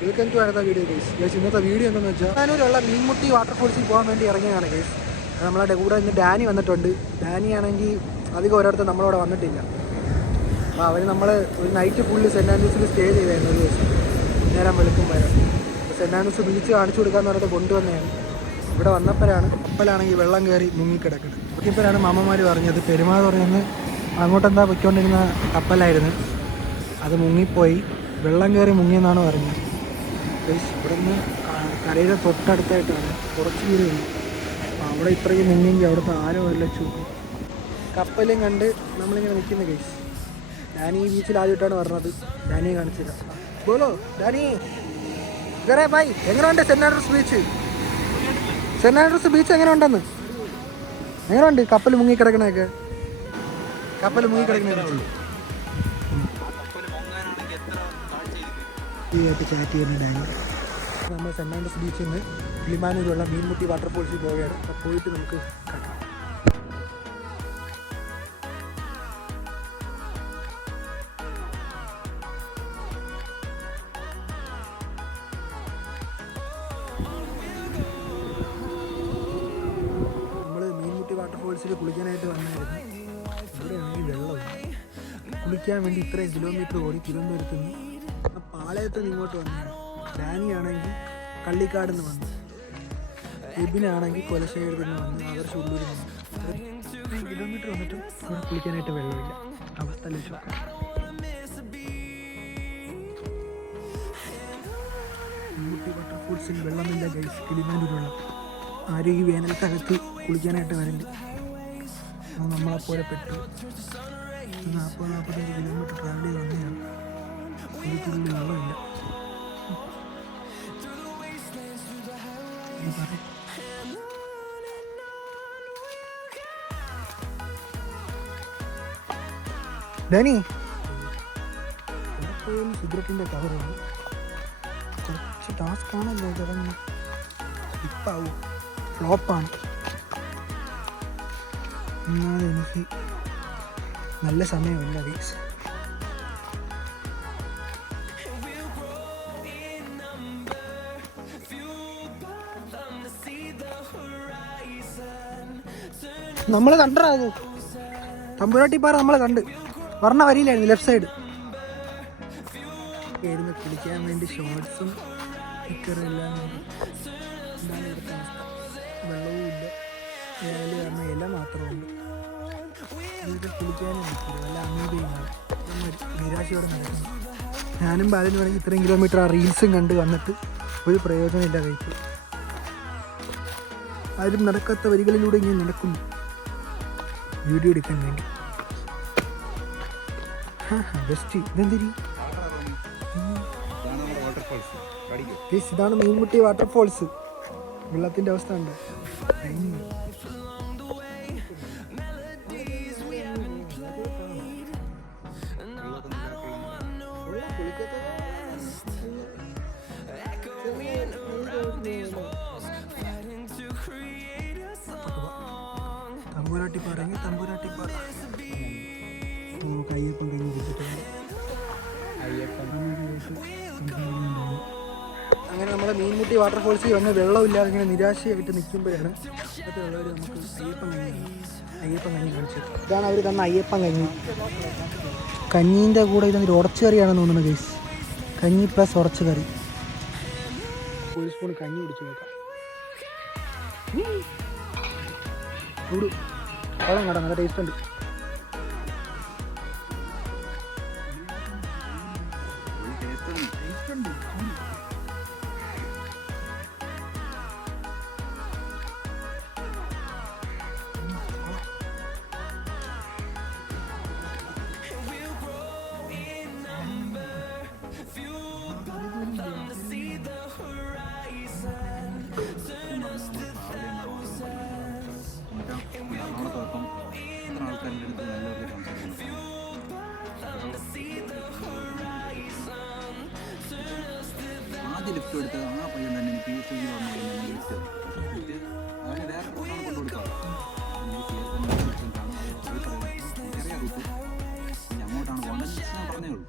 Welcome to another video guys. ഇന്നത്തെ വീഡിയോ എന്താണെന്ന് വെച്ചാൽ കണ്ണൂരുള്ള മീൻമുട്ടി വാട്ടർഫോൾസിൽ പോകാൻ വേണ്ടി ഇറങ്ങിയതാണ് ഗൈസ്. നമ്മളെ കൂടെ ഇന്ന് ഡാനി വന്നിട്ടുണ്ട്. ഡാനി ആണെങ്കിൽ അധികം ഒരിടത്ത് നമ്മളവിടെ വന്നിട്ടില്ല. അപ്പോൾ അവർ നമ്മൾ ഒരു നൈറ്റ് ഫുള്ള് സെൻറ്റ് ആൻഡ്രൂസിൽ സ്റ്റേ ചെയ്തായിരുന്നു ഒരു ദിവസം. നേരം വെളുക്കും വരെ സെൻറ്റ് ആൻഡ്രൂസ് ബീച്ച് കാണിച്ചു കൊടുക്കാമെന്ന് പറഞ്ഞിട്ട് കൊണ്ടുവന്നതാണ്. ഇവിടെ വന്നപ്പോഴാണ് കപ്പലാണെങ്കിൽ വെള്ളം കയറി മുങ്ങിക്കിടക്കുന്നത്. നോക്കിയപ്പോഴാണ് മാമന്മാർ പറഞ്ഞത് പെരുമാൾ പറയുന്നത് അങ്ങോട്ടെന്താ പൊയ്ക്കൊണ്ടിരുന്ന കപ്പലായിരുന്നു, അത് മുങ്ങിപ്പോയി, വെള്ളം കയറി മുങ്ങിയെന്നാണ് പറഞ്ഞത്. ഇവിടെ നിന്ന് കരയുടെ തൊട്ടടുത്തായിട്ടാണ് കുറച്ച് ദൂരമുണ്ട്. അവിടെ ഇത്രയും മുങ്ങിയെങ്കിൽ അവിടുത്തെ ആരോ വല്ലച്ചു കപ്പലും കണ്ട് നമ്മളിങ്ങനെ നിൽക്കുന്ന കേസ്. ഡാനി ഈ ബീച്ചിൽ ആദ്യമായിട്ടാണ് പറഞ്ഞത്. ഡാനിയെ കാണിച്ചില്ല. ബോലോ ഡാനി ഇതേ ബായ്, എങ്ങനെയുണ്ട് സെൻറ്റ് ആൻഡ്രൂസ് ബീച്ച്? സെൻറ്റ് ആൻഡ്രൂസ് ബീച്ച് എങ്ങനെ ഉണ്ടെന്ന്? എങ്ങനെയുണ്ട് കപ്പൽ മുങ്ങിക്കിടക്കണൊക്കെ? കപ്പൽ മുങ്ങിക്കിടക്കണ ചാറ്റ് ചെയ്യുന്ന ഡാനി. നമ്മൾ സെൻറ്റ് ആൻഡ്രൂസ് ബീച്ചിൽ നിന്ന് കിളിമാനൂരുള്ള മീൻമുട്ടി വാട്ടർഫോൾസിൽ പോവുകയാണ്. അപ്പോൾ പോയിട്ട് നമുക്ക് കാണാം. നമ്മൾ മീൻമുട്ടി വാട്ടർഫോൾസിൽ കുളിക്കാനായിട്ട് വന്നായിരുന്നു. ഇവിടെയാണെങ്കിൽ വെള്ളമില്ല. കുളിക്കാൻ വേണ്ടി ഇത്രയും കിലോമീറ്റർ ഓടി തിരുവനന്തപുരത്ത് നിന്ന് പാളയത്ത് നിന്ന് ഇങ്ങോട്ട് വന്നതാണ്. ഡാനിയാണെങ്കിൽ കള്ളിക്കാട് നിന്ന് വന്നു, എബിനാണെങ്കിൽ കൊലശ്ശേരിയിൽ നിന്ന് വന്ന്, ആദർശ് ഉള്ളൂരിൽ നിന്ന്. 3 കിലോമീറ്റർ വന്നിട്ടും ഇവിടെ കുളിക്കാനായിട്ട് വെള്ളമില്ല. അവസ്ഥ ലക്ഷം. മീൻമുട്ടി വാട്ടർഫോൾസിൽ വെള്ളമില്ല ഗൈസ്. കിളിമാനൂരുള്ള ആരും ഈ വേനൽക്കാലത്ത് കുളിക്കാനായിട്ട് വരണ്ട്. നമ്മളെപ്പോലെ പെട്ടു 40-45 കിലോമീറ്റർ ട്രാവൽ ചെയ്ത് വന്നതാണ്. കുളിക്കുള്ളിൽ വെള്ളമില്ല. ഡാനി സിഗരറ്റിൻ്റെ കവറാണ്. കുറച്ച് ടാസ്ക് ആണല്ലോ തുടങ്ങി. ഇപ്പാവും ഫ്ലോപ്പാണ്. എന്നാലും എനിക്ക് നല്ല സമയമില്ല ഗൈസ്. നമ്മൾ കണ്ടത് തമ്പുരാട്ടിപ്പാറ നമ്മൾ കണ്ട് വർണ്ണ വരിയിലായിരുന്നു ലെഫ്റ്റ് സൈഡ്. ആയിരുന്നു കുളിക്കാൻ വേണ്ടി ഷോർട്സും സ്റ്റിക്കറും എല്ലാം. എന്താണ് ഇവിടുത്തെ അവസ്ഥ? വെള്ളവും ഇല്ല, വേനൽ കാരണം ഇല മാത്രമുണ്ട്. ഇതൊക്കെ കുളിക്കാനും പറ്റില്ല, വല്ല അമീബയുമാണ്. നിരാശയോടെ നടക്കുന്നു. ഞാനും ബാലനും വേണമെങ്കിൽ ഇത്രയും കിലോമീറ്റർ ആ റീൽസും കണ്ട് വന്നിട്ട് ഒരു പ്രയോജനമില്ല കഴിച്ചു. ആരും നടക്കാത്ത വരികളിലൂടെ ഇങ്ങനെ നടക്കുന്നു വീഡിയോ എടുക്കാൻ വേണ്ടി. ബെസ്റ്റ് ഇതെന്തിരി? ഇതാണ് മീൻമുട്ടി വാട്ടർഫോൾസ്. വെള്ളത്തിൻ്റെ അവസ്ഥ ഉണ്ട്. തമ്പുരാട്ടിപ്പാറ തമ്പുരാട്ടിപ്പാറ. കയ്യപ്പം കഴിഞ്ഞ് കിട്ടിയിട്ടുണ്ട്. അങ്ങനെ നമ്മൾ മീൻമുട്ടി വാട്ടർഫോൾസിൽ വന്ന് വെള്ളമില്ലാതെ ഇങ്ങനെ നിരാശയായിട്ട് നിൽക്കുമ്പോഴാണ് ഇവിടെയുള്ളവർ നമുക്ക് അയ്യപ്പം കഞ്ഞി കാണിച്ചത്. ഇതാണ് അവർ തന്ന അയ്യപ്പം കഞ്ഞി. കഞ്ഞീൻ്റെ കൂടെ ഇതൊരു ഉറച്ചു കറിയാണെന്ന് തോന്നുന്നു ഗൈസ്. കഞ്ഞി പ്ലസ് ഉറച്ചു കറി. ഒരു സ്പൂൺ കഞ്ഞി കുടിച്ചു നോക്കാം. വെള്ളം കേട്ടോ, നല്ല ടേസ്റ്റ് ഉണ്ട്. ആദ്യം ലിഫ്റ്റ് എടുത്തത് ആ പയ്യൻ തന്നെ എനിക്ക് ലിഫ്റ്റ് അവന് വേറെ കൊണ്ടു കൊടുക്കാം. അങ്ങോട്ടാണ് പോകേണ്ടത് ഞാൻ പറഞ്ഞേ ഉള്ളൂ.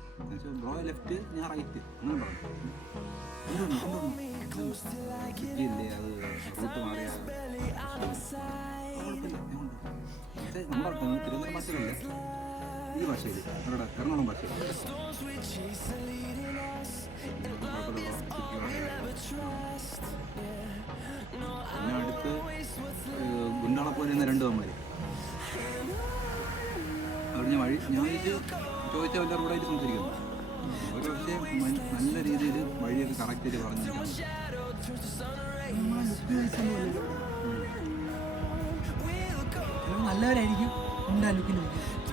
ബ്രോ ലെഫ്റ്റ്, ഞാൻ റൈറ്റ്, അങ്ങനെ പറഞ്ഞു. ഇല്ലേ അത് റൂട്ട് മാറിയ നമ്മുടെ തിരുവനന്തപുരം ഭാഷയിലല്ലേ ഈ ഭാഷയിൽ അവരുടെ എറണാകുളം ഭാഷയിൽ പിന്നെ അടുത്ത് ഗുണ്ടാളപ്പോലെ എന്ന 2 അമ്മമാർ അവർ ഞാൻ ചോദിച്ച എല്ലാവരും കൂടെ ആയിട്ട് സംസാരിക്കുന്നു. അവർ പക്ഷേ നല്ല രീതിയിൽ വഴിയൊക്കെ കറക്റ്റ് ചെയ്ത് പറഞ്ഞിരിക്കുന്നു. നല്ലവരായിരിക്കും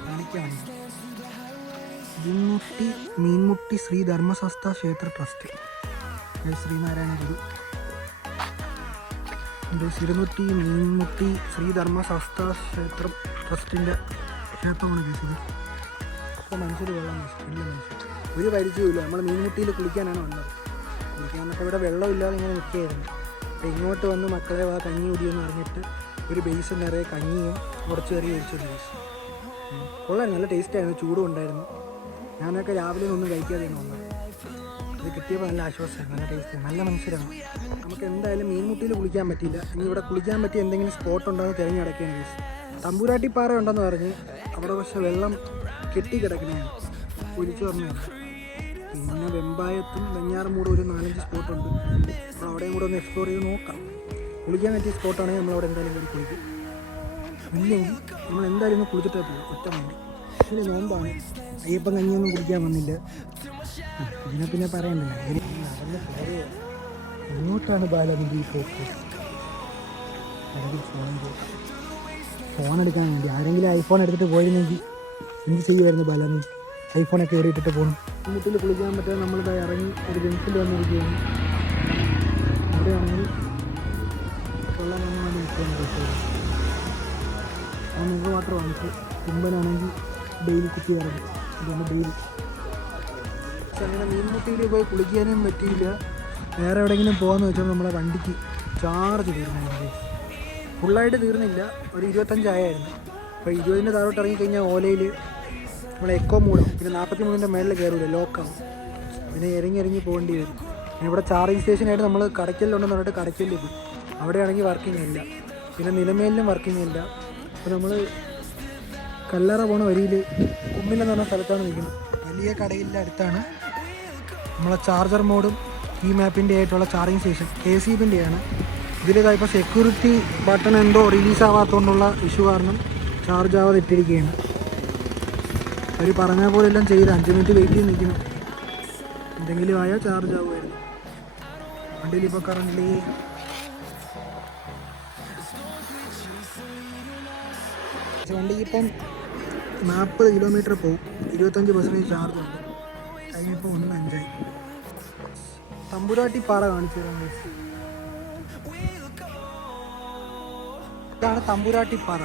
കാണിക്കാൻ മീൻമുട്ടി ശ്രീ ധർമ്മശാസ്ത്ര ക്ഷേത്ര ട്രസ്റ്റ് ശ്രീനാരായണ ഗുരു സിരുമുട്ടി മീൻമുട്ടി ശ്രീ ധർമ്മശാസ്ത്ര ക്ഷേത്രം ട്രസ്റ്റിൻ്റെ ക്ഷേത്രമാണ് കേസത്. അപ്പോൾ മനുഷ്യർ വെള്ളം ഇല്ല മനുഷ്യർ ഒരു പരിചയമില്ല. നമ്മൾ മീൻമുട്ടിയിൽ കുളിക്കാനാണ് വന്നത്. കുളിക്കാൻ വന്നപ്പോൾ ഇവിടെ വെള്ളമില്ലാതെ ഇങ്ങനെ നിൽക്കുകയായിരുന്നു. അപ്പോൾ ഇങ്ങോട്ട് വന്ന് മക്കളെ കഞ്ഞി കുടിയെന്ന് പറഞ്ഞിട്ട് ഒരു ബേസ് നിറയെ കഞ്ഞിയും കുറച്ച് കറി ഒഴിച്ചൊരു ബേസ് കൊള്ളായിരുന്നു. നല്ല ടേസ്റ്റായിരുന്നു, ചൂടും ഉണ്ടായിരുന്നു. ഞാനൊക്കെ രാവിലെ ഒന്നും കഴിക്കാതെയാണ് വന്നത്. ഇത് കിട്ടിയപ്പോൾ നല്ല ആശ്വാസമായിരുന്നു, നല്ല ടേസ്റ്റ്, നല്ല മനുഷ്യരാണ്. നമുക്ക് എന്തായാലും മീൻമുട്ടിയിൽ കുളിക്കാൻ പറ്റിയില്ല. ഇനി ഇവിടെ കുളിക്കാൻ പറ്റിയ എന്തെങ്കിലും സ്പോട്ട് ഉണ്ടോ എന്ന് തിരഞ്ഞെടുക്കുകയാണ് ബേസ്. തമ്പുരാട്ടിപ്പാറ ഉണ്ടെന്ന് പറഞ്ഞ് അവിടെ പക്ഷേ വെള്ളം കെട്ടിക്കിടക്കുന്നതാണ്, ഒലിച്ചു പറഞ്ഞതാണ്. പിന്നെ വെമ്പായത്തും വെഞ്ഞാറമൂടും ഒരു 4-5 സ്പോട്ടുണ്ട്. അപ്പോൾ അവിടെയും കൂടെ ഒന്ന് എക്സ്പ്ലോർ ചെയ്ത് നോക്കാം. കുളിക്കാൻ പറ്റിയ സ്പോട്ടാണെങ്കിൽ നമ്മളവിടെ എന്തായാലും കയറി കുളിക്കും. ഇല്ലെങ്കിൽ നമ്മൾ എന്തായാലും ഒന്ന് കുളിച്ചിട്ടേ പോകും. ഒറ്റ മതി. ഇതിൽ നോമ്പാണ്, അയ്യപ്പം കഞ്ഞിയൊന്നും കുടിക്കാൻ വന്നില്ല. ഇതിനെ പിന്നെ പറയണ്ടല്ലോ. നടന്ന് പോയോ എങ്ങോട്ടാണ് ബാലമിൻ്റെ ഈ പോക്ക്? ഫോൺ എടുക്കാൻ വേണ്ടി ആരെങ്കിലും ഐഫോൺ എടുത്തിട്ട് പോയിരുന്നെങ്കിൽ എന്ത് ചെയ്യുമായിരുന്നു ബാലാമി? ഐഫോണൊക്കെ എവിടെ ഇട്ടിട്ട് പോകണം. മുട്ടിൽ കുളിക്കാൻ പറ്റാതെ നമ്മളിത് ഇറങ്ങി ഒരു ജംഗ്ഷനിൽ വന്നിരിക്കുകയാണ്. ഇവിടെയാണെങ്കിൽ വെള്ളം വന്നു നിൽക്കുകയാണ്. ആ മുഖം മാത്രമാണ് ഇപ്പോൾ. കുമ്പനാണെങ്കിൽ ഡെയിലി കുത്തി ഇറങ്ങി. ഇതാണ് ഡെയിലി. പക്ഷെ അങ്ങനെ മീൻമുട്ടിയിൽ പോയി കുളിക്കാനും പറ്റിയില്ല. വേറെ എവിടെയെങ്കിലും പോകാമെന്ന് വെച്ചാൽ നമ്മളെ വണ്ടിക്ക് ചാർജ് തീർന്നു. ഫുള്ളായിട്ട് തീർന്നില്ല, ഒരു 25 ആയായിരുന്നു. അപ്പോൾ 20-ൻ്റെ താഴോട്ട് ഇറങ്ങിക്കഴിഞ്ഞാൽ ഓലയിൽ നമ്മൾ എക്കോ മൂടും. പിന്നെ 43-ൻ്റെ മേളിൽ കയറില്ല, ലോക്കാവും. പിന്നെ ഇറങ്ങി പോകേണ്ടി വരും. പിന്നെ ഇവിടെ ചാർജിങ് സ്റ്റേഷനായിട്ട് നമ്മൾ കടയ്ക്കലുണ്ടെന്ന് പറഞ്ഞിട്ട് കടയ്ക്കലിൽ പോയി. അവിടെയാണെങ്കിൽ വർക്കിംഗ് ഇല്ല. പിന്നെ നിലമേലിലും വർക്കിംഗ് ഇല്ല. അപ്പോൾ നമ്മൾ കല്ലറ പോണ വരിയിൽ കുമ്മിലെന്ന് പറഞ്ഞ സ്ഥലത്താണ് നിൽക്കുന്നത്. വലിയ കടയിലെ അടുത്താണ് നമ്മളെ ചാർജർ മോഡും ഈ മാപ്പിൻ്റെ ആയിട്ടുള്ള ചാർജിങ് സ്റ്റേഷൻ KCBൻ്റെയാണ്. ഇതിലിതായിപ്പോൾ സെക്യൂരിറ്റി ബട്ടൺ എന്തോ റിലീസാവാത്തതുകൊണ്ടുള്ള ഇഷ്യൂ കാരണം ചാർജ് ആവാതെ ഇട്ടിരിക്കുകയാണ്. അവർ പറഞ്ഞ പോലെല്ലാം ചെയ്ത് 5 മിനിറ്റ് വെയിറ്റ് ചെയ്ത് നിൽക്കുന്നു. എന്തെങ്കിലും ആയാൽ ചാർജ് ആവുമായിരുന്നു. വണ്ടിയിലിപ്പോൾ കറൻ്റ് വണ്ടിക്കിപ്പം 40 കിലോമീറ്റർ പോകും. 25% ചാർജ് ഉണ്ട്. കഴിഞ്ഞപ്പോൾ 1.5 ആയി. തമ്പുരാട്ടിപ്പാറ കാണിച്ചു തരാൻ. ഇതാണ് തമ്പുരാട്ടിപ്പാറ.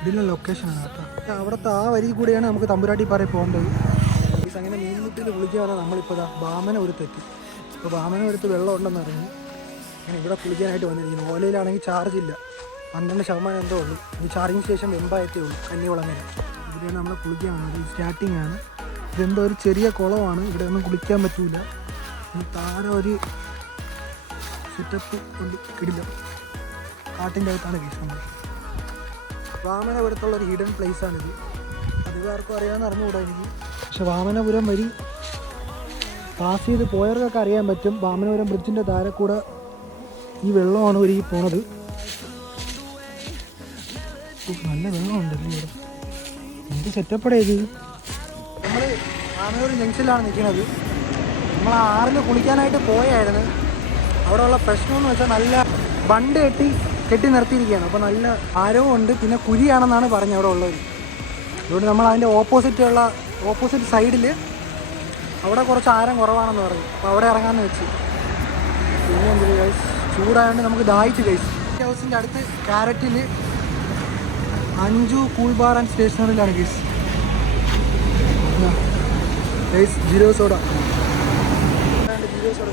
ഇതിൻ്റെ ലൊക്കേഷനാണ് കേട്ടോ. അവിടുത്തെ ആ വരി കൂടെയാണ് നമുക്ക് തമ്പുരാട്ടിപ്പാറയിൽ പോകേണ്ടത്. അങ്ങനെ മീൻമുട്ടിയിൽ കുളിക്കാതെ നമ്മളിപ്പോൾ ബാമനപുരത്തെത്തി. ഇപ്പോൾ ബാമനപുരത്ത് വെള്ളം ഉണ്ടെന്ന് അറിഞ്ഞു. അങ്ങനെ ഇവിടെ കുളിക്കാനായിട്ട് വന്നിരിക്കുന്നു. ഓലയിലാണെങ്കിൽ ചാർജ് ഇല്ല, 12% എന്തോ ഉള്ളൂ. ഈ ചാർജിങ് സ്റ്റേഷൻ വെമ്പായത്തേ ഉള്ളൂ, കന്നികുളങ്ങര. ഇവിടെയാണ് നമ്മൾ കുളിക്കാൻ വന്നത്. ഈ സ്റ്റാർട്ടിംഗ് ആണ്. ഇതെന്തോ ഒരു ചെറിയ കുളമാണ്, ഇവിടെ ഒന്നും കുളിക്കാൻ പറ്റില്ല. താഴെ ഒരു സെറ്റപ്പ് കൊണ്ട് കിടില്ല. കാട്ടിൻ്റെ അകത്താണ് കേസ്. വാമനപുരത്തുള്ളൊരു ഹിഡൻ പ്ലേസാണിത്. അധികാർക്കും അറിയാമെന്ന് അറിഞ്ഞുകൂടാ എനിക്ക്. പക്ഷെ വാമനപുരം വഴി പാസ് ചെയ്ത് പോയവർക്കൊക്കെ അറിയാൻ പറ്റും. വാമനപുരം ബ്രിഡ്ജിൻ്റെ താഴെ കൂടെ ഈ വെള്ളമാണ് ഒരു പോണത്. നല്ല വെള്ളമുണ്ടല്ലേ ഇവിടെ. എന്ത് സെറ്റപ്പടേ ഇത്. നമ്മൾ വാമനപുരം ജംഗ്ഷനിലാണ് നിൽക്കുന്നത്. നമ്മൾ ആറിൽ കുളിക്കാനായിട്ട് പോയായിരുന്നു. അവിടെയുള്ള പ്രശ്നമെന്ന് വെച്ചാൽ നല്ല ബണ്ട് കെട്ടി നിർത്തിയിരിക്കുകയാണ്. അപ്പോൾ നല്ല ആരവും ഉണ്ട്, പിന്നെ കുഴിയാണെന്നാണ് പറഞ്ഞത് അവിടെ ഉള്ളത്. അതുകൊണ്ട് നമ്മൾ അതിൻ്റെ ഓപ്പോസിറ്റ് സൈഡിൽ അവിടെ കുറച്ച് ആരം കുറവാണെന്ന് പറഞ്ഞു. അപ്പോൾ അവിടെ ഇറങ്ങാമെന്ന് വെച്ച്. പിന്നെ എന്തൊരു ഗൈസ്, ചൂടായതുകൊണ്ട് നമുക്ക് ദാഹിച്ച് ഗൈസ്. ഹൗസിൻ്റെ അടുത്ത് കാരറ്റിൽ അഞ്ചു കൂൾ ബാർ ആൻഡ് സ്റ്റേഷനറിയിലാണ് guys. Jeera soda. Jeera soda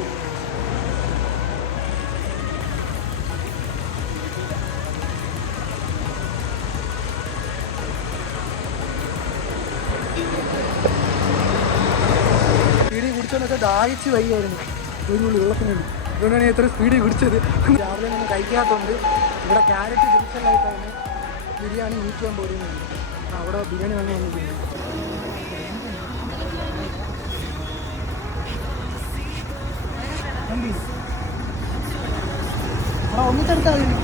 എന്താണെന്ന് വെച്ചാൽ ദാഹിച്ച് വയ്യായിരുന്നു ഒരു വെള്ളത്തിന് വേണ്ടി. അതുകൊണ്ടാണ് ഞാൻ ഇത്ര സ്പീഡിൽ കുടിച്ചത്. രാവിലെ ഒന്നും കഴിക്കാത്തതുകൊണ്ട് ഇവിടെ ക്യാരറ്റ് ജംഗ്ഷനിലായിട്ടാണ് ബിരിയാണി 150 രൂപ. അവിടെ ബിരിയാണി വാങ്ങി വന്നിട്ടുണ്ട്. അവിടെ ഒന്നിച്ചെടുത്താൽ മതി.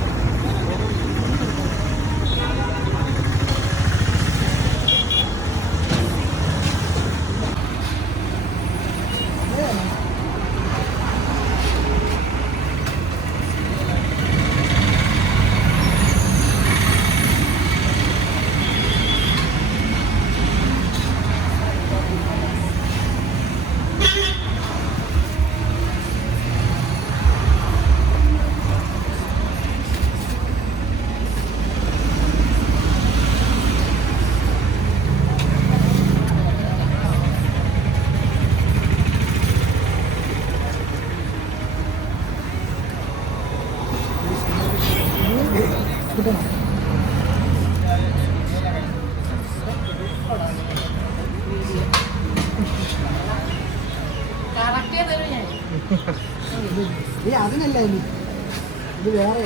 അതിനല്ല ഇത് വേറെ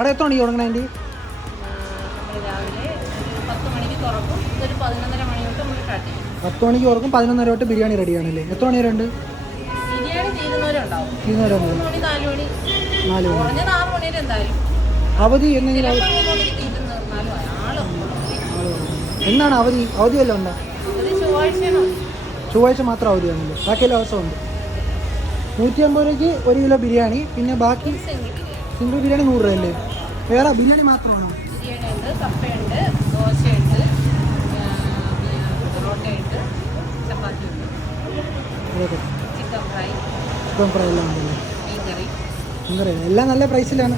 കട എത്ര മണിക്ക് തുടങ്ങണേ ആൻറ്റി? രാവിലെ 10 മണിക്ക് തുറക്കും. ഇതൊരു 11:30 മണി തൊട്ട് നമ്മൾ സ്റ്റാർട്ട് ചെയ്യും. 10 മണിക്ക് തുറക്കും, 11:30 തൊട്ട് ബിരിയാണി റെഡിയാണല്ലേ? എത്ര മണി വരെ ഉണ്ട് ബിരിയാണി? തീരുന്നവരുണ്ടാവും. 4 മണി 4 മണി, 4 മണി, കുറഞ്ഞത് 6 മണി വരെ എന്തായാലും. അവധി എങ്ങനെയാണ്? എന്നാണ് അവധി? അവധി വല്ലതും ഉണ്ടോ? ചൊവ്വാഴ്ച മാത്രം അവധിയാണല്ലോ, ബാക്കി എല്ലാ ദിവസവും ഉണ്ട്. 150 രൂപയ്ക്ക് 1 കിലോ ബിരിയാണി, പിന്നെ ബാക്കി സിംഗിൾ ബിരിയാണി 100 രൂപയല്ലേ? വേറെ ബിരിയാണി മാത്രമാണോ? ബിരിയാണി ഉണ്ട്, കപ്പയുണ്ട്, ദോശയുണ്ട്, പൊറോട്ടയുണ്ട്, ചപ്പാത്തി ഉണ്ട്, ചിക്കൻ ഫ്രൈ എല്ലാം ഉണ്ടല്ലേ? മീൻകറി എല്ലാം നല്ല പ്രൈസിലാണ്.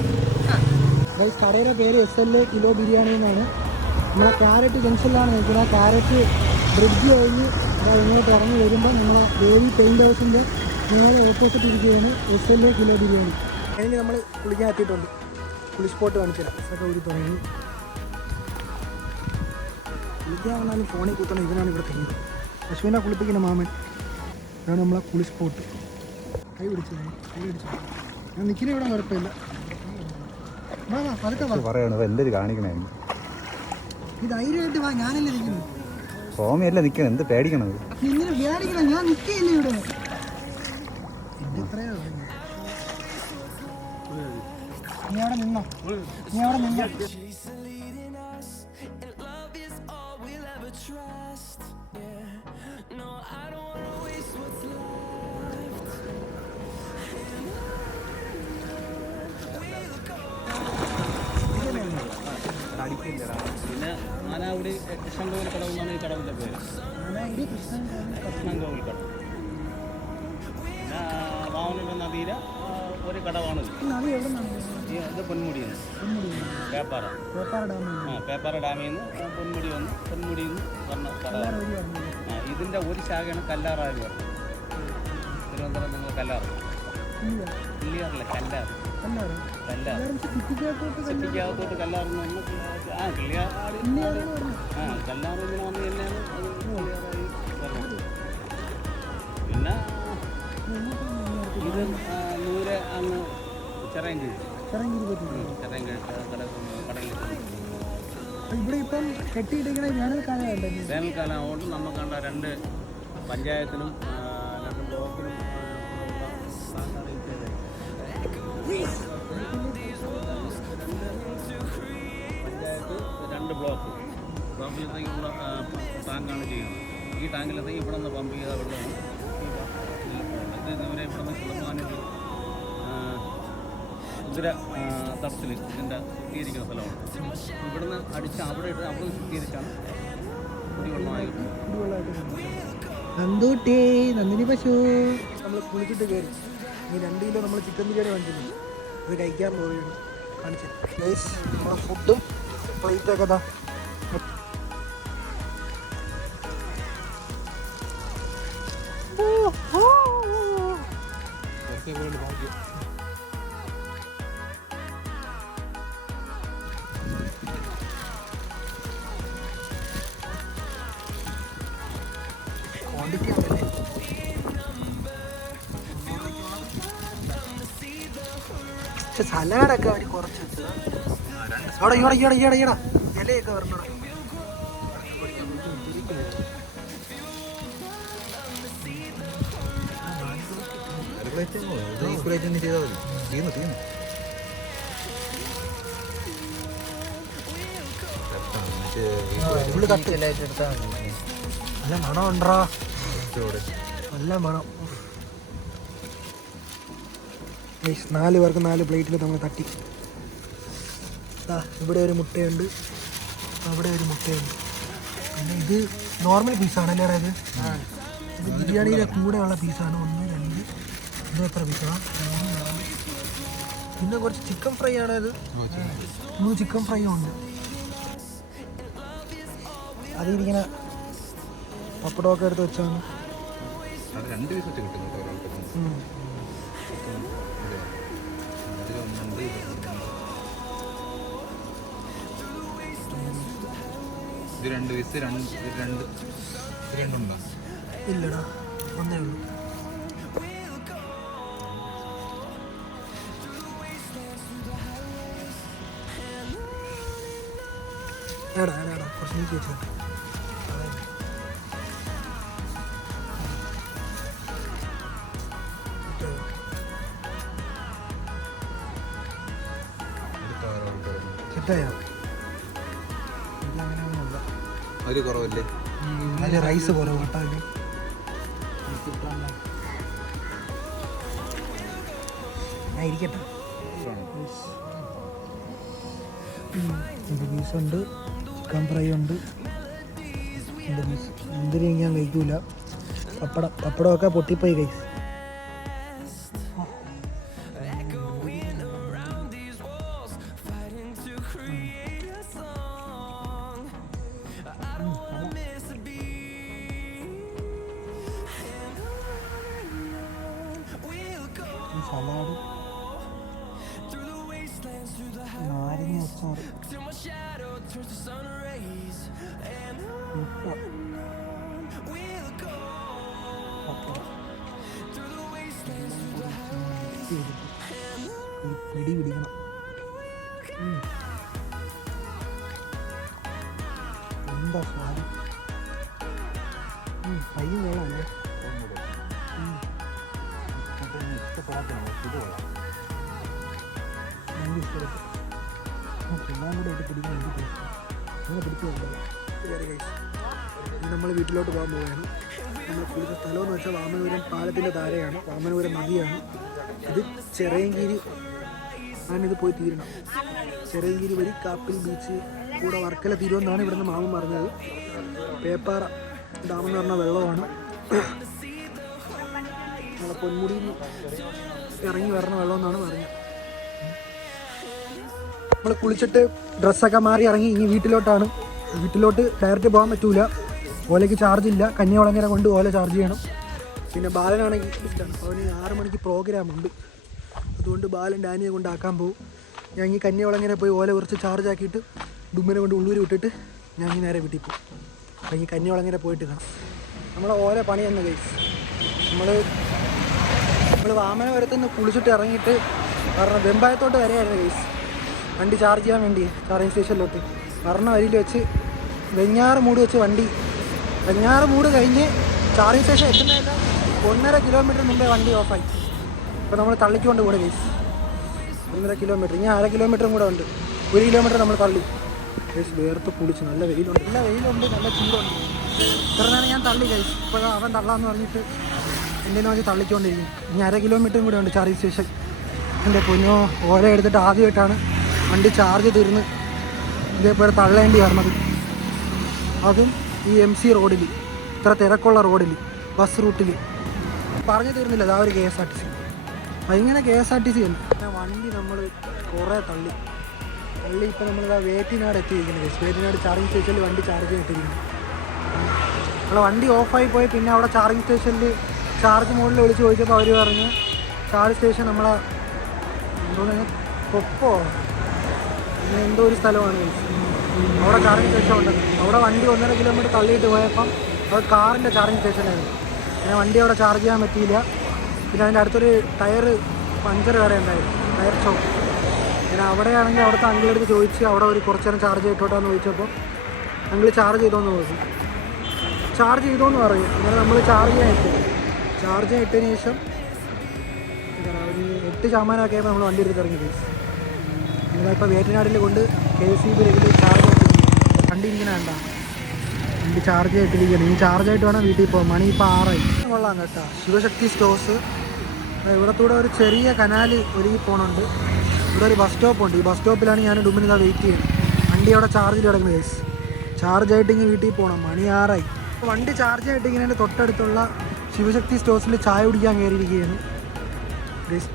കടയുടെ പേര് SLA കിലോ ബിരിയാണി എന്നാണ്. നമ്മളെ ക്യാരറ്റ് ജംഗ്ഷനിലാണ് നിൽക്കുന്നത്. ക്യാരറ്റ് ബ്രിഡ്ജ് കഴിഞ്ഞ് ഇങ്ങോട്ട് ഇറങ്ങി വരുമ്പോൾ നമ്മളെ ദേവി പെയിൻറ് ഹൗസിൻ്റെ നേരെ ഓപ്പോസിറ്റ് ഇരിക്കുകയാണ് SLA കിലോ ബിരിയാണി. അതിന് നമ്മൾ കുളിക്കാൻ എത്തിയിട്ടുണ്ട്. കുളിസ്പോട്ട് കാണിച്ചു തരാം. ഒക്കെ ഒരു തുടങ്ങി കുളിക്കാൻ വന്നാലും ഫോണിൽ കുത്തണം. ഇവനാണ് ഇവിടെ തെയ്യുന്നത്. പശുവിനെ കുളിപ്പിക്കുന്ന മാമൻ. അതാണ് നമ്മളെ കുളിസ്പോട്ട്. കൈ പിടിച്ചു. ഞാൻ നിൽക്കുന്ന ഇവിടെ കുഴപ്പമില്ല. പറയണത് എന്തൊരു കാണിക്കണേ? ഈ ധൈര്യമായിട്ട് വാ, ഞാനല്ലേ നിൽക്കുന്നത്. സ്വാമിയല്ല നിൽക്കണം, എന്ത് പേടിക്കണത്? ഇങ്ങനെ പേടിക്കണം, ഞാൻ നിൽക്കില്ലേ ഇവിടെ. എത്രയോ നീ അവിടെ നിന്നോ, നീ അവിടെ നിന്നോ. പിന്നെ ആനാവുടി കൃഷ്ണൻകോവിൽ കടവ് എന്നാണ് ഈ കടവിൻ്റെ പേര്. കൃഷ്ണൻകോവിൽ കടവ്. പിന്നെ വാമനപുരം നദിയിലെ ഒരു കടവാണ് ഇത്. പൊന്മുടിയിൽ നിന്ന് പേപ്പാറ. പേപ്പാറ ഡാമിൽ നിന്ന് പൊന്മുടി വന്ന് പൊന്മുടിയിൽ നിന്ന് പറഞ്ഞ കടവാണ്. ഇതിൻ്റെ ഒരു ശാഖയാണ് കല്ലാറായി വരുന്നത്. തിരുവനന്തപുരം നിങ്ങൾ കല്ലാറ് കിള്ളിയാറില്ല കല്ലാറ് കല്ലാറ് സിറ്റിക്കകത്തോട്ട് കല്ലാറെന്ന് പറഞ്ഞാൽ കിള്ളിയാറ് കല്ലാറ് ഇങ്ങനെ വന്ന് തന്നെയാണ് അത് കിള്ളിയാറായി വരുന്നത്. പിന്നെ ഇത് നൂര് അങ്ങ് ചിറയൻകീഴ് കടലിൽ ഇവിടെ ഇപ്പം കെട്ടിയിട്ടിരിക്കണ വേനൽക്കാലം വേനൽക്കാലം ആവുകൊണ്ട് നമുക്ക് കണ്ട 2 പഞ്ചായത്തിനും 2 ബ്ലോക്കിനും പഞ്ചായത്ത് 2 ബ്ലോക്കിലത്തേക്കുള്ള ടാങ്കാണ് ചെയ്യുന്നത്. ഈ ടാങ്കിലത്തേക്ക് ഇവിടെ നിന്ന് പമ്പ് ചെയ്ത വെള്ളമാണ് ഇത് ഇവരെ ഇവിടെ നിന്ന് കുളമാനൊരു ഉഗ്ര തടത്തിൽ ഇതിൻ്റെ ശുദ്ധീകരിക്കുന്ന സ്ഥലമാണ്. ഇവിടുന്ന് അടിച്ച് അവിടെ ഇട്ട് അവിടെ ശുദ്ധീകരിച്ചാണ് കുടിവെള്ളമായി നന്ദൂട്ടേ നന്ദിനി പശു. നമ്മൾ കുളിച്ചിട്ട് കയറി ഈ 2 കിലോ നമ്മൾ ചിക്കൻ ബിരിയാണി വാങ്ങിക്കുന്നു. അത് കഴിക്കാൻ പോവുകയാണ്. കാണിച്ചു നമ്മുടെ ഫുഡും പ്ലേറ്റൊക്കെ ഇതാ. പക്ഷെ സലാഡൊക്കെ അവർ കുറച്ച് അവിടെ ഈടാ ഇലയൊക്കെ വരണോ. നല്ല മണം ഉണ്ടോ, നല്ല മണം. 4 പേർക്ക് 4 പ്ലേറ്റിൽ നമ്മൾ തട്ടി. ഇവിടെ ഒരു മുട്ടയുണ്ട്, അവിടെ ഒരു മുട്ടയുണ്ട്. പിന്നെ ഇത് നോർമൽ പീസാണല്ലേ ഇത്? ഇത് ബിരിയാണിയുടെ കൂടെയുള്ള പീസാണ്. 1, 2, ഇത് എത്ര പീസാണ്? 3, 4. പിന്നെ കുറച്ച് ചിക്കൻ ഫ്രൈ ആണ് ഇത്. 3 ചിക്കൻ ഫ്രൈ ഉണ്ട്. അതിരിക്കുന്ന പപ്പടമൊക്കെ എടുത്ത് വെച്ചാണ്. 2 പീസ് വെച്ച് കിട്ടുന്നു. ഇത് 2 പീസ് 2 ഉണ്ടോ? ഇല്ലടാ, ഒന്നേ ഉള്ളൂ. ഏടാ കുറച്ച് നീക്കി വെച്ചോ. സെറ്റായോ? അതിൽ കുറവല്ലേ? അതിൽ റൈസ് കുറവ് കേട്ടോ. ഞാൻ ഇരിക്കട്ടെ. ഇത് പീസുണ്ട്, ചിക്കൻ ഫ്രൈ ഉണ്ട്. എൻ്റെ പീസ് എന്തിനും ഞാൻ കഴിക്കൂല. പപ്പടമൊക്കെ പൊട്ടിപ്പോയി കഴിച്ചു. സലാഡ്, നാരങ്ങ അച്ചാർ, മുട്ട, പിടി പിടിക്കണം. എന്താ സ്വാദം. കയ്യും വെള്ളമല്ലേ. നമ്മൾ വീട്ടിലോട്ട് പോകാൻ പോവുകയാണ്. നമ്മൾ കുളിച്ച സ്ഥലമെന്ന് വെച്ചാൽ വാമനപുരം പാലത്തിൻ്റെ താരെയാണ്, വാമനപുരം നദിയാണ്. ഇത് ചിറയൻകീരി ഞാനിത് പോയി തീരണം. ചിറയൻകീരി വഴി കാപ്പിൽ ബീച്ച് കൂടെ വർക്കല തീരുമെന്നാണ് ഇവിടുന്ന് മാമൻ പറഞ്ഞത്. പേപ്പാറ ഡാം എന്ന് പറഞ്ഞ വെള്ളമാണ്. നമ്മളെ പൊന്മുടിയിൽ ഇറങ്ങി വരണ വെള്ളമെന്നാണ് പറഞ്ഞത്. നമ്മൾ കുളിച്ചിട്ട് ഡ്രസ്സൊക്കെ മാറി ഇറങ്ങി ഇനി വീട്ടിലോട്ട് ഡയറക്റ്റ് പോകാൻ പറ്റൂല. ഓലയ്ക്ക് ചാർജ് ഇല്ല, കന്യാകുളങ്ങര കൊണ്ട് ഓല ചാർജ് ചെയ്യണം. പിന്നെ ബാലനാണെങ്കിൽ ഇഷ്ടമാണ്, അവന് 6 മണിക്ക് പ്രോഗ്രാമുണ്ട്. അതുകൊണ്ട് ബാലൻ ഡാനിയെ കൊണ്ടാക്കാൻ പോകും. ഞാൻ ഈ കന്യാകുളങ്ങര പോയി ഓല കുറച്ച് ചാർജ് ആക്കിയിട്ട് ഡുമ്മിനെ കൊണ്ട് ഉള്ളൂർ വിട്ടിട്ട് ഞാൻ ഈ നേരെ വീട്ടിൽ പോകും. അപ്പോൾ ഈ കന്യാകുളങ്ങര പോയിട്ട് കാണാം. നമ്മളെ ഓല പണി തന്നെ കേസ്. നമ്മൾ വാമനപുരത്തുനിന്ന് കുളിച്ചിട്ട് ഇറങ്ങിയിട്ട് കാരണം വെമ്പായത്തോട്ട് വരെയായിരുന്നു കേസ് വണ്ടി ചാർജ് ചെയ്യാൻ വേണ്ടി ചാർജിങ് സ്റ്റേഷനിലോട്ട്. പറഞ്ഞ വരിയിൽ വെച്ച് വെഞ്ഞാറ് വെച്ച് വണ്ടി വെഞ്ഞാറ് കഴിഞ്ഞ് ചാർജിങ് സ്റ്റേഷൻ എത്തുന്നതിൻ്റെ 1.5 കിലോമീറ്റർ മുമ്പേ വണ്ടി ഓഫായി. അപ്പോൾ നമ്മൾ തള്ളിക്കൊണ്ട് കൂടെ കേസ് 1.5 കിലോമീറ്റർ, ഇനി 1/2 കിലോമീറ്ററും കൂടെ ഉണ്ട്. 1 കിലോമീറ്റർ നമ്മൾ തള്ളി കേസ്. വേർത്ത് കുളിച്ച് നല്ല വെയിലുണ്ട്, നല്ല ചൂടുണ്ട്. ഇത്ര നേരം ഞാൻ തള്ളി കഴിച്ചു. ഇപ്പോൾ അവൻ തള്ളാന്ന് പറഞ്ഞിട്ട് എന്തെങ്കിലും വെച്ച് തള്ളിക്കൊണ്ടിരിക്കും. ഇനി 1/2 കിലോമീറ്ററും കൂടെ ഉണ്ട് ചാർജിങ് സ്റ്റേഷൻ. എൻ്റെ പൊന്നോ, ഓല എടുത്തിട്ട് ആദ്യമായിട്ടാണ് വണ്ടി ചാർജ് തീർന്ന് ഇതേപോലെ തള്ളേണ്ടി വരണത്. അതും ഈ MC റോഡിൽ, ഇത്ര തിരക്കുള്ള റോഡിൽ, ബസ് റൂട്ടിൽ. പറഞ്ഞു തീർന്നില്ല, അതാ ഒരു KSRTC. അതിങ്ങനെ KSRTC ഉണ്ട്. വണ്ടി നമ്മൾ കുറേ തള്ളി ഇപ്പോൾ നമ്മളിതാ വേറ്റിനാട് എത്തിയിരിക്കുന്നത്. വേറ്റിനാട് ചാർജിങ് സ്റ്റേഷനിൽ വണ്ടി ചാർജ് ചെയ്തിട്ടിരിക്കുന്നു. നമ്മളെ വണ്ടി ഓഫായി പോയി. പിന്നെ അവിടെ ചാർജിങ് സ്റ്റേഷനിൽ ചാർജ് മോഡിൽ വിളിച്ച് ചോദിച്ചപ്പോൾ അവർ പറഞ്ഞ് ചാർജ് സ്റ്റേഷൻ നമ്മളെ കൊപ്പോ അങ്ങനെ എന്തോ ഒരു സ്ഥലമാണ് അവിടെ ചാർജിങ് സ്റ്റേഷൻ ഉണ്ടെന്ന്. അവിടെ വണ്ടി 1.5 കിലോമീറ്റർ തള്ളിയിട്ട് പോയപ്പം അത് കാറിൻ്റെ ചാർജിങ് സ്റ്റേഷനായിരുന്നു. അങ്ങനെ വണ്ടി അവിടെ ചാർജ് ചെയ്യാൻ പറ്റിയില്ല. പിന്നെ അതിൻ്റെ അടുത്തൊരു ടയർ പഞ്ചർ കട ഉണ്ടായിരുന്നു, ടയർ ഷോപ്പ്. പിന്നെ അവിടെയാണെങ്കിൽ അവിടുത്തെ അങ്കിളെടുത്ത് ചോദിച്ച് അവിടെ ഒരു കുറച്ച് നേരം ചാർജ് ചെയ്തോട്ടാന്ന് ചോദിച്ചപ്പോൾ അങ്കിൾ ചാർജ് ചെയ്തോന്ന് ചോദിച്ചു. ചാർജ് ചെയ്തോന്ന് പറയും. അങ്ങനെ നമ്മൾ ചാർജ് ചെയ്യാൻ ഇട്ടതിന് ശേഷം ഒരു 8% ആക്കിയപ്പോൾ നമ്മൾ വണ്ടി എടുത്ത് ഇറങ്ങി പോയി. നിങ്ങളിപ്പോൾ വേറ്റനാടിൽ കൊണ്ട് KSEBിലേക്ക് ചാർജ് ആയിട്ട് വണ്ടി ഇരിക്കണ വേണ്ട, വണ്ടി ചാർജ് ആയിട്ടിരിക്കുകയാണ്. ഇനി ചാർജായിട്ട് വേണം വീട്ടിൽ പോകാം. മണി ഇപ്പോൾ 6 കൊള്ളാം കേട്ടോ. ശിവശക്തി സ്റ്റോഴ്സ്. ഇവിടത്തൂടെ ഒരു ചെറിയ കനാൽ ഒരുങ്ങി പോകുന്നുണ്ട്. ഇവിടെ ഒരു ബസ് സ്റ്റോപ്പ് ഉണ്ട്. ഈ ബസ് സ്റ്റോപ്പിലാണ് ഞാൻ ഡുമ്മിന് ഇതാ വെയിറ്റ് ചെയ്യുന്നത്. വണ്ടി അവിടെ ചാർജിൽ കിടക്കുന്ന കേസ്. ചാർജായിട്ട് ഇങ്ങനെ വീട്ടിൽ പോകണം. മണി 6. വണ്ടി ചാർജ് ആയിട്ട് ഇങ്ങനെ തൊട്ടടുത്തുള്ള ശിവശക്തി സ്റ്റോഴ്സിൽ ചായ കുടിക്കാൻ കയറിയിരിക്കുകയാണ്.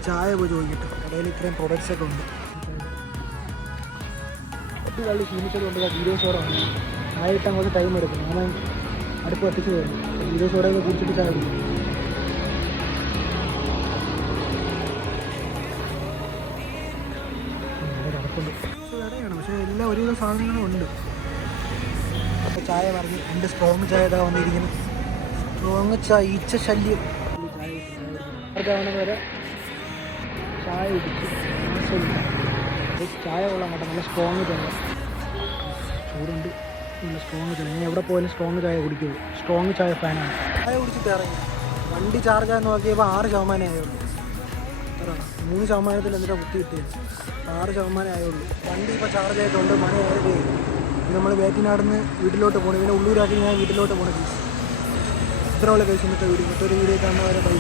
ചായ പോയി ചോദിക്കട്ടെ. കടയിൽ ഇത്രയും പ്രൊഡക്ട്സ് ഒക്കെ ഉണ്ട്. കള്ളി ക്ഷീണിച്ചത് കൊണ്ട് ഹീറോ സോഡ വന്നു. ചായ ഇട്ട് അങ്ങോട്ട് ടൈം എടുക്കും. ഞാൻ അടുപ്പ് എത്തിച്ചു തരും. ഹീറോ സോഡയൊക്കെ കുടിച്ചിട്ട് ചായ കുടിക്കും. കിടപ്പുണ്ട്. കടയാണ്, പക്ഷേ എല്ലാ ഒരുവിധ സാധനങ്ങളും ഉണ്ട്. അപ്പോൾ ചായ പറഞ്ഞു 2 സ്ട്രോങ് ചായ ഇതാ വന്നിരിക്കുന്നു. സ്ട്രോങ് ചായ, ഈച്ച ശല്യം. ചായ വരെ ചായ കുടിച്ചു. ചായ കൊള്ളാൻ കേട്ടോ, നല്ല സ്ട്രോങ് ചായ. ചൂടുണ്ട്, നല്ല സ്ട്രോങ് ചായ. ഞാൻ എവിടെ പോയാലും സ്ട്രോങ് ചായ കുടിക്കുള്ളൂ. സ്ട്രോങ് ചായ ഫാനാണ്. ചായ കുടിച്ചിട്ട് ഇറങ്ങി വണ്ടി ചാർജാന്ന് നോക്കിയപ്പോൾ 6% ആയുള്ളൂ. 3% എന്തിനാ കുത്തി കിട്ടിയത്? 6% ആയുള്ളൂ. വണ്ടി ഇപ്പോൾ ചാർജ് ആയിട്ടുണ്ട്. മണി 7 നമ്മൾ വേറ്റിനാടുന്ന് വീട്ടിലോട്ട് പോകണം. ഇതിനെ ഉള്ളൂരാക്കി ഞാൻ വീട്ടിലോട്ട് പോകണം. ഇത്ര ഉള്ള കേസ് ഇന്നത്തെ വീഡിയോ. മറ്റൊരു വീഡിയോ കാണുന്നവരെ ബൈ.